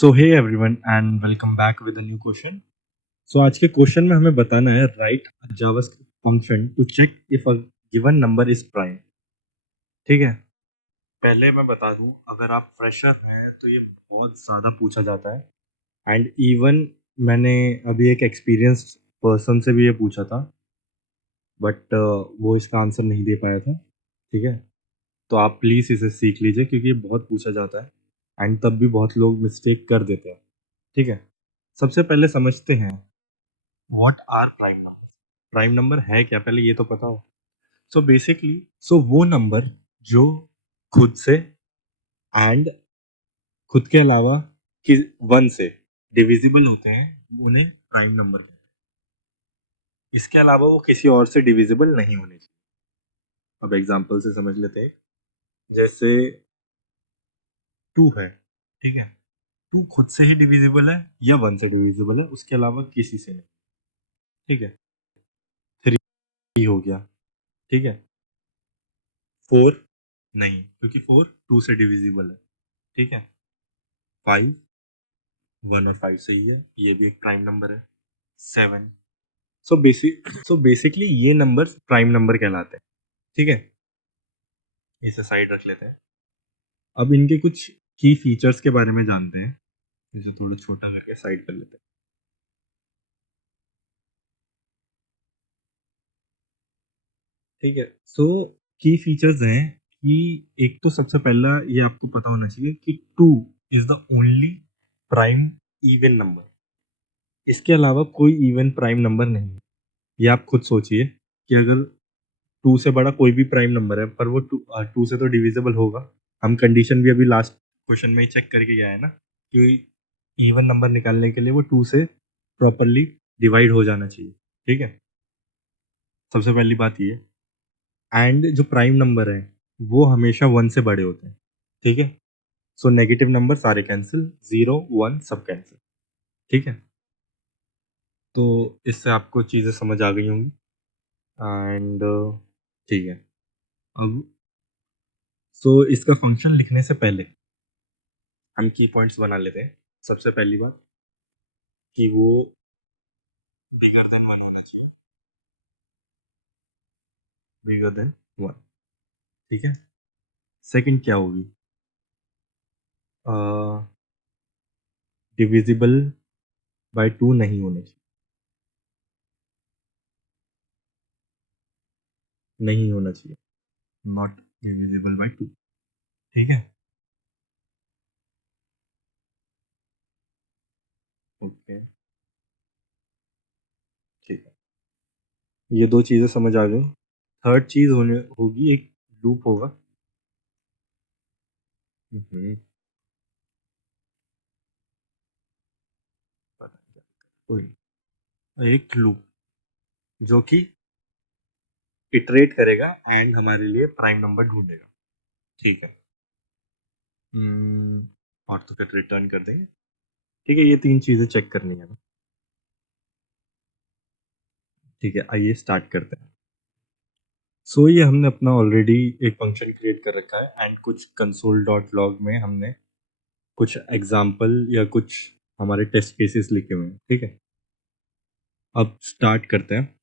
So hey everyone and welcome back with a new question. So आज के question में हमें बताना है write JavaScript function to check if a given number is prime. ठीक है, पहले मैं बता दूं, अगर आप फ्रेशर हैं तो ये बहुत ज़्यादा पूछा जाता है एंड इवन मैंने अभी एक एक्सपीरियंस्ड पर्सन से भी ये पूछा था बट वो इसका आंसर नहीं दे पाया था। ठीक है, तो आप प्लीज़ इसे सीख लीजिए क्योंकि ये बहुत पूछा जाता है एंड तब भी बहुत लोग मिस्टेक कर देते हैं। ठीक है, सबसे पहले समझते हैं what are prime number. Prime number है क्या, पहले ये तो पता हो। सो बेसिकली वो नंबर जो खुद से एंड खुद के अलावा कि वन से डिविजिबल होते हैं उन्हें प्राइम नंबर कहते हैं। इसके अलावा वो किसी और से डिविजिबल नहीं होने चाहिए। अब एग्जांपल से समझ लेते हैं, जैसे टू है। ठीक है, टू खुद से ही डिविजिबल है या वन से डिविजिबल है, उसके अलावा किसी से नहीं। ठीक है, थ्री हो गया। ठीक है, फोर नहीं क्योंकि फोर टू से डिविजिबल है। ठीक है, फाइव वन और फाइव सही है, ये भी एक प्राइम नंबर है। सेवन। सो बेसिकली ये नंबर प्राइम नंबर कहलाते हैं। ठीक है, इसे साइड रख लेते हैं। अब इनके कुछ की फीचर्स के बारे में जानते हैं। इसे थोड़ा छोटा करके साइड कर लेते हैं। ठीक है, की फीचर्स हैं कि एक तो सबसे पहला ये आपको पता होना चाहिए कि two is the only prime even number. इसके अलावा कोई इवन प्राइम नंबर नहीं है। ये आप खुद सोचिए कि अगर टू से बड़ा कोई भी प्राइम नंबर है पर वो टू से तो डिविजिबल होगा। हम कंडीशन भी अभी लास्ट क्वेश्चन में ही चेक करके गया है ना कि इवन नंबर निकालने के लिए वो टू से प्रॉपरली डिवाइड हो जाना चाहिए। ठीक है, सबसे पहली बात ये। एंड जो प्राइम नंबर है वो हमेशा वन से बड़े होते हैं। ठीक है, सो नेगेटिव नंबर सारे कैंसिल, जीरो वन सब कैंसिल। ठीक है, तो इससे आपको चीज़ें समझ आ गई होंगी एंड ठीक है। अब इसका फंक्शन लिखने से पहले हम की पॉइंट्स बना लेते हैं। सबसे पहली बात कि वो बिगर देन वन होना चाहिए, बिगर देन वन। ठीक है, सेकंड क्या होगी, डिविजिबल बाय टू नहीं होने चाहिए, नहीं होना चाहिए, नॉट डिविजिबल बाय टू। ठीक है, ओके, ठीक है, ये दो चीज़ें समझ आ गई। थर्ड चीज़ होने होगी, एक लूप होगा। हम्म, पता नहीं क्या, कोई एक लूप जो कि इटरेट करेगा एंड हमारे लिए प्राइम नंबर ढूंढेगा। ठीक है, और तो फिर रिटर्न कर देंगे। ठीक है, ये तीन चीज़ें चेक करनी है ना। ठीक है, आइए स्टार्ट करते हैं। ये हमने अपना ऑलरेडी एक फंक्शन क्रिएट कर रखा है एंड कुछ कंसोल डॉट लॉग में हमने कुछ एग्जाम्पल या कुछ हमारे टेस्ट केसेस लिखे हुए हैं। ठीक है, अब स्टार्ट करते हैं।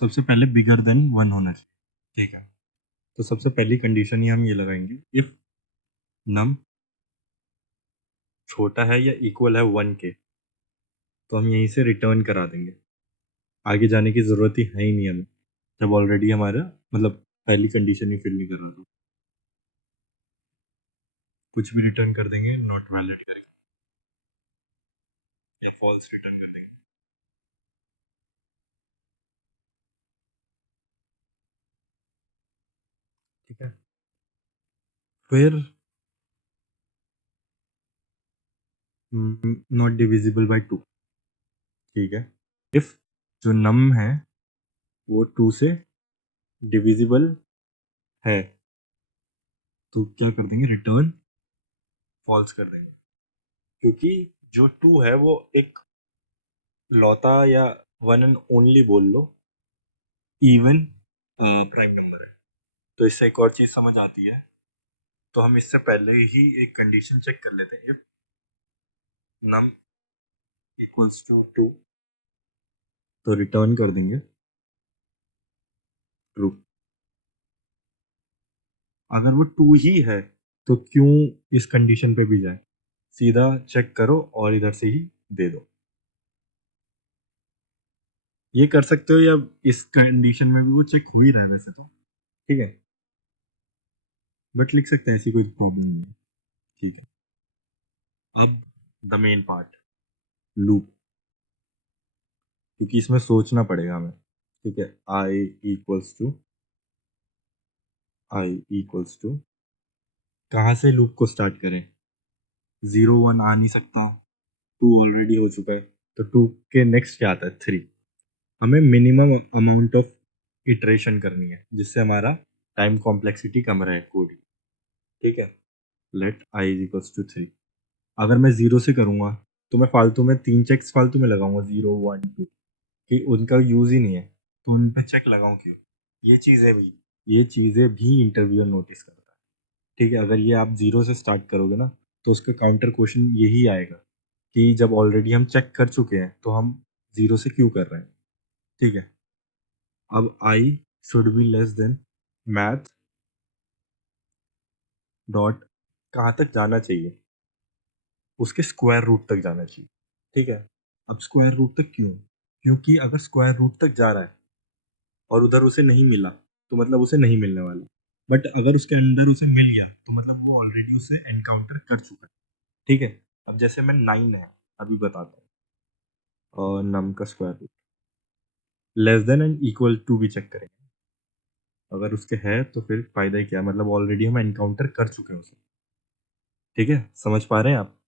सबसे पहले बिगर देन वन होना चाहिए। ठीक है, तो सबसे पहली कंडीशन ही हम ये लगाएंगे, इफ नम छोटा है या इक्वल है वन के, तो हम यहीं से रिटर्न करा देंगे। आगे जाने की ज़रूरत ही है ही नहीं हमें, जब ऑलरेडी हमारा मतलब पहली कंडीशन ही फिल नहीं कर रहा था। कुछ भी रिटर्न कर देंगे नॉट वैलिड करके या फॉल्स रिटर्न कर देंगे। ठीक है, फिर नॉट डिविजिबल बाय टू। ठीक है, इफ जो नम है वो टू से डिविजिबल है तो क्या कर देंगे, रिटर्न फॉल्स कर देंगे, क्योंकि जो टू है वो एक लौता या वन एंड ओनली बोल लो इवन प्राइम नंबर है। तो इससे एक और चीज समझ आती है तो हम इससे पहले ही एक कंडीशन चेक कर लेते हैं। इफ num इक्वल्स टू 2 तो रिटर्न कर देंगे ट्रू। अगर वो 2 ही है तो क्यों इस कंडीशन पे भी जाए, सीधा चेक करो और इधर से ही दे दो। ये कर सकते हो, या इस कंडीशन में भी वो चेक हो ही रहा है वैसे तो, ठीक है, बट लिख सकते हैं, ऐसी कोई प्रॉब्लम नहीं है। ठीक है, अब द मेन पार्ट, लूप, क्योंकि इसमें सोचना पड़ेगा हमें। ठीक है, आई इक्वल्स टू कहाँ से लूप को स्टार्ट करें? 0 1 आ नहीं सकता, 2 ऑलरेडी हो चुका है, तो 2 के नेक्स्ट क्या आता है? 3। हमें मिनिमम अमाउंट ऑफ इटरेशन करनी है जिससे हमारा टाइम कॉम्प्लेक्सिटी कम रहे कोड की। ठीक है, let I is equals to 3। अगर मैं 0 से करूँगा तो मैं फालतू में 3 चेक्स फालतू में लगाऊंगा, 0 1 2, कि उनका यूज़ ही नहीं है, तो उन पे चेक लगाऊं क्यों? ये चीज़ें भी इंटरव्यूअर नोटिस करता है। ठीक है, अगर ये आप 0 से स्टार्ट करोगे ना तो उसका काउंटर क्वेश्चन यही आएगा कि जब ऑलरेडी हम चेक कर चुके हैं तो हम 0 से क्यों कर रहे हैं। ठीक है, अब I should be less than math dot कहाँ तक जाना चाहिए, उसके स्क्वायर रूट तक जाना चाहिए। ठीक है, अब स्क्वायर रूट तक क्यों? क्योंकि अगर स्क्वायर रूट तक जा रहा है और उधर उसे नहीं मिला तो मतलब उसे नहीं मिलने वाला, बट अगर उसके अंदर उसे मिल गया तो मतलब वो ऑलरेडी उसे एनकाउंटर कर चुका है। ठीक है, अब जैसे मैं 9 है, अभी बताता हूँ, और नम का square root less than and equal to भी चेक करेंगे। अगर उसके है तो फिर फायदा ही क्या, मतलब ऑलरेडी हम एनकाउंटर कर चुके हैं उसे। ठीक है, समझ पा रहे हैं आप?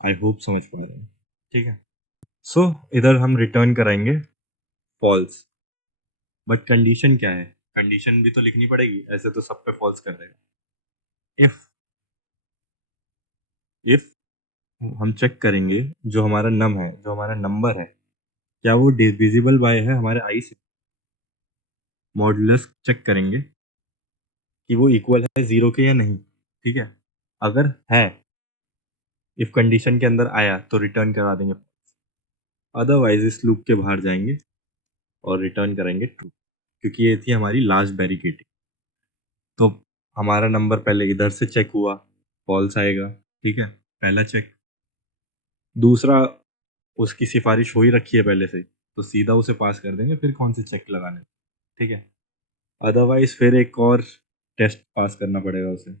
आई होप समझ पा रहे हैं। ठीक है, सो इधर हम रिटर्न कराएंगे फॉल्स, बट कंडीशन क्या है? कंडीशन भी तो लिखनी पड़ेगी, ऐसे तो सब पे फॉल्स कर देगा। इफ इफ हम चेक करेंगे जो हमारा नम है, जो हमारा नंबर है, क्या वो डिविजिबल बाय है हमारे आई से। मॉडुलस चेक करेंगे कि वो इक्वल है 0 के या नहीं। ठीक है, अगर है, इफ कंडीशन के अंदर आया तो रिटर्न करा देंगे, अदरवाइज इस लूप के बाहर जाएंगे और रिटर्न करेंगे ट्रू, क्योंकि ये थी हमारी लास्ट बैरिकेडिंग। तो हमारा नंबर पहले इधर से चेक हुआ, फॉल्स आएगा। ठीक है, पहला चेक। दूसरा, उसकी सिफारिश हो ही रखी है पहले से ही, तो सीधा उसे पास कर देंगे, फिर कौन से चेक लगाने। ठीक है, अदरवाइज फिर एक और टेस्ट पास करना पड़ेगा उसे,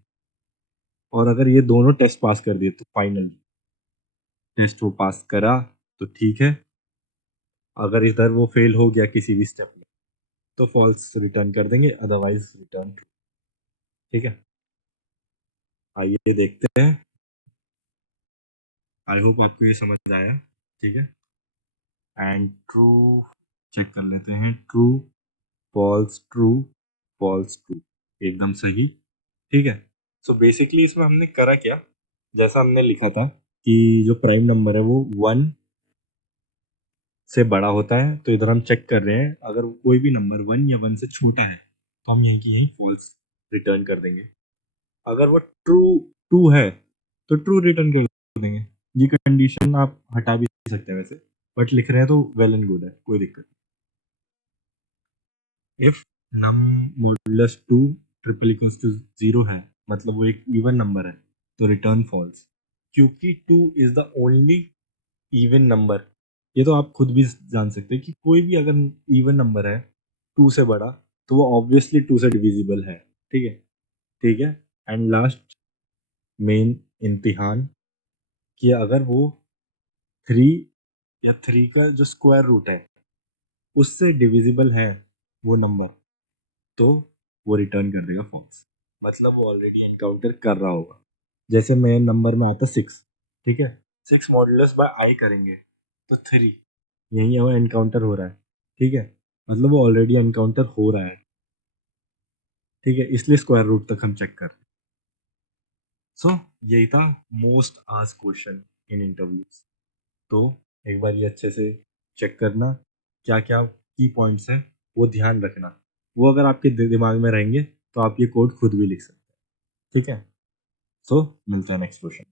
और अगर ये दोनों टेस्ट पास कर दिए तो फाइनल टेस्ट वो पास करा तो ठीक है। अगर इधर वो फेल हो गया किसी भी स्टेप में तो फॉल्स रिटर्न कर देंगे, अदरवाइज रिटर्न ट्रू। ठीक है, आइए देखते हैं। आई होप आपको ये समझ आया। ठीक है, एंड ट्रू चेक कर लेते हैं, true false true false true, एकदम सही। ठीक है, सो बेसिकली इसमें हमने करा क्या, जैसा हमने लिखा था कि जो प्राइम नंबर है वो 1 से बड़ा होता है, तो इधर हम चेक कर रहे हैं अगर कोई भी नंबर 1 या 1 से छोटा है तो हम यहीं की यहीं फॉल्स रिटर्न कर देंगे। अगर वो ट्रू 2 है तो ट्रू रिटर्न कर देंगे। ये कंडीशन आप हटा भी सकते हैं वैसे, बट लिख रहे हैं तो वेल एंड गुड है, कोई दिक्कत नहीं। If num modulus 2 triple equals to 0 है, मतलब वो एक इवन नंबर है, तो रिटर्न फॉल्स, क्योंकि 2 is the only even number. ये तो आप खुद भी जान सकते हैं कि कोई भी अगर इवन नंबर है 2 से बड़ा तो वो ऑब्वियसली 2 से डिविजिबल है। ठीक है, ठीक है, एंड लास्ट मेन इम्तिहान, कि अगर वो 3 या 3 का जो स्क्वायर रूट है उससे डिविजिबल है वो नंबर, तो वो रिटर्न कर देगा फॉल्स, मतलब वो ऑलरेडी एनकाउंटर कर रहा होगा। जैसे मेन नंबर में आता 6, ठीक है, 6 मॉडुलस बाय आई करेंगे तो 3, यही वो एनकाउंटर हो रहा है। ठीक है, मतलब वो ऑलरेडी एनकाउंटर हो रहा है। ठीक है, इसलिए स्क्वायर रूट तक हम चेक कर रहे हैं। सो यही था most asked question in interviews. तो एक बार ये अच्छे से चेक करना, क्या क्या की पॉइंट्स हैं वो ध्यान रखना, वो अगर आपके दिमाग में रहेंगे तो आप ये कोड खुद भी लिख सकते हैं। ठीक है? सो मिलते हैं नेक्स्ट क्वेश्चन।